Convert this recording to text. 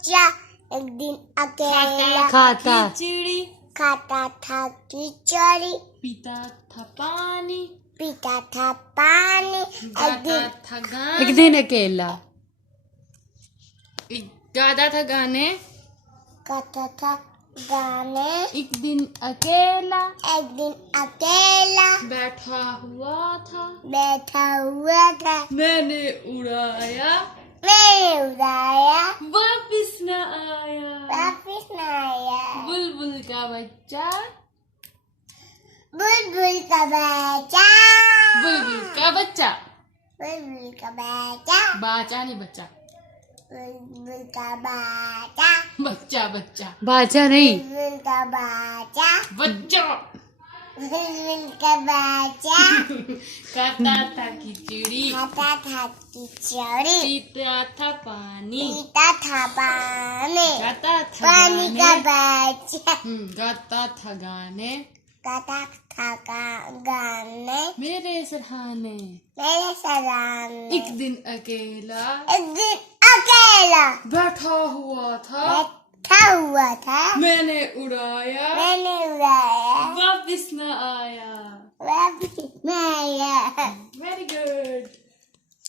बच्चा एक दिन अकेला खाता खिचड़ी, खाता था खिचड़ी, पीता था पानी, पीता था पानी। एक गाता दिन था एक गाने, दिन अकेला गाता था गाने, गाता था गाने। एक दिन अकेला एक दिन अकेला बैठा हुआ था, बैठा हुआ था, मैंने उड़ाया, मैंने उड़ाया, वापिस न आया। वापिस न आया। बुलबुल का बच्चा, बुलबुल का बच्चा, बुलबुल का बच्चा, बुलबुल का बच्चा, बाचा नहीं बच्चा, बुलबुल का बच्चा, बच्चा बच्चा, बाजा नहीं बुलबुल का बच्चा, बच्चा बुलबुल का बच्चा खाता था खिचड़ी, खाता था खिचड़ी, पीता था पानी, पीता था पानी, गाता था पानी का गाने, बच्चा गाता था गाने, गाता था गाने। मेरे सराहने, मेरे सलाम एक दिन अकेला एक दिन अकेला बैठा हुआ था, बैठा हुआ था, मैंने उड़ाया, मैंने उड़ाया, वापिस न आया। वापिस न आया। Very good.